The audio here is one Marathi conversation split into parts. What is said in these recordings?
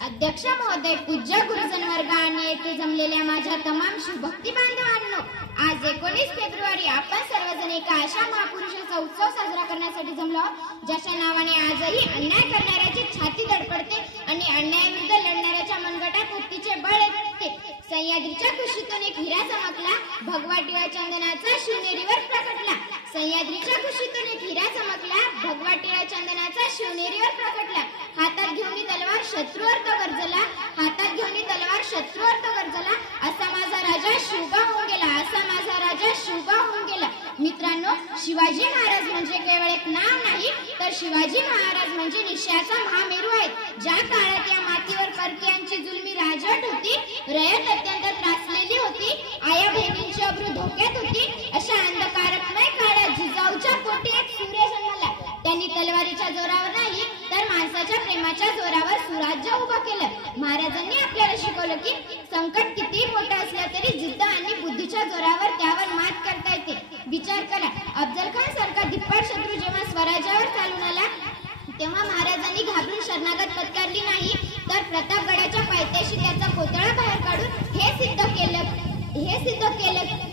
अध्यक्ष महोदय, पूज्य गुरुजन वर्ग आणि येथे जमलेल्या माझ्या तमाम शिवभक्ती बांधवांनो, आज 19 फेब्रुवारी आपण सर्वजण एका अशा महापुरुषाचा उत्सव साजरा करण्यासाठी जमलो आहोत, ज्याच्या नावाने आजही अन्याय करणाऱ्याची छाती धडपडते आणि अन्यायाविरुद्ध लढणाऱ्याच्या मनगटात मुक्तीचे बळ येते. सह्याद्रीच्या कुशीतून एक हिरा चमकला, भगवा टिळा चंदनाचा शिवनेरीवर प्रकटला. सह्याद्रीच्या कुशीतून एक हिरा चमकला, भगवा टिळा चंदनाचा शिवनेरीवर प्रकटला. हातात घेऊन तलवार शत्रूवर तो गरजला, हातात घेऊन तलवार शत्रूवर तो गरजला. असा माझा राजा शिवबा होऊन गेला, असा माझा राजा शिवबा होऊन गेला. मित्रांनो, शिवाजी महाराज म्हणजे केवळ एक नाव नाही, तर शिवाजी महाराज म्हणजे निश्चयाचा महामेरू आहेत. ज्या काळात या मातीवर परकीयांची जुलमी राजवट होती, रयत अत्यंत त्रासलेली होती, आया बहिणींची अब्रू धोक्यात होती, अशा अंधकारमय काळात जिजाऊच्या पोटी एक सूर्य जन्मला. त्यांनी तलवारीच्या जोरावर नाही, तर माणसाच्या प्रेमाच्या जोरावर सुराज्य उभं केलं. महाराजांनी आपल्याला शिकवलं की संकट किती मोठं असलं तरी जिद्द आणि बुद्धीच्या जोरावर त्यावर मात करता येते. विचार करा, अफजल खान सारखा धिप्पाड शत्रू जेव्हा स्वराज्यावर चालून आला, तेव्हा महाराजांनी घाबरून शरणागत पत्करली नाही, तर प्रतापगडाच्या पायथ्याशी त्याचा कोतळा बाहेर काढून हे सिद्ध केलं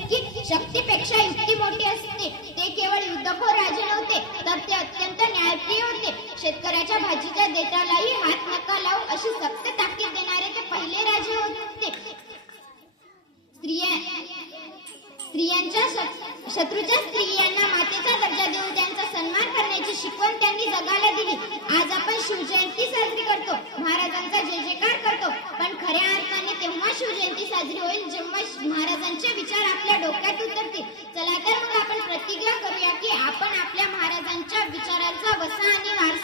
की शक्तीपेक्षा युक्ती मोठी असते. ते केवळ युद्धखोर राजे नव्हते, तर ते अत्यंत न्यायप्रिय होते. शेतकऱ्याच्या भाजीच्या देठालाही हात नका लावू अशी सक्त ताकीद देणारे ते पहिले राजे होते. शत्रूच्या स्त्रियांना मातेचा दर्जा देऊन त्यांचा सन्मान करण्याची शिकवण त्यांनी जगाला दिली. आज आपण शिवजयंती साजरी करतो, महाराजांचा जय जयकार करतो, पण खऱ्या अर्थाने तेव्हा शिवजयंती साजरी होईल जेव्हा महाराजांचे विचार आपल्या डोक्यात उतरतील. चला तर मग आपण प्रतिज्ञा करूया की आपण आपल्या महाराजांच्या विचारांचा वसा आणि वारसा